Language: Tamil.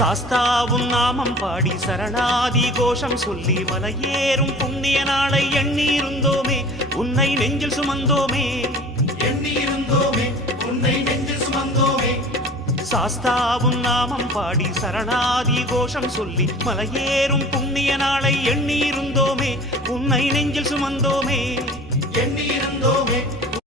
சாஸ்தாவும் நாமம் பாடி சரணாதி கோஷம் சொல்லி மலையேறும் புண்ணிய நாளை எண்ணியிருந்தோமே உன்னை நெஞ்சில் சுமந்தோமே எண்ணியிருந்தோமே உன்னை நெஞ்சில் சுமந்தோமே. சாஸ்தாவும் நாமம் பாடி சரணாதி கோஷம் சொல்லி மலையேறும் புண்ணிய நாளை எண்ணியிருந்தோமே உன்னை நெஞ்சில் சுமந்தோமே எண்ணியிருந்தோமே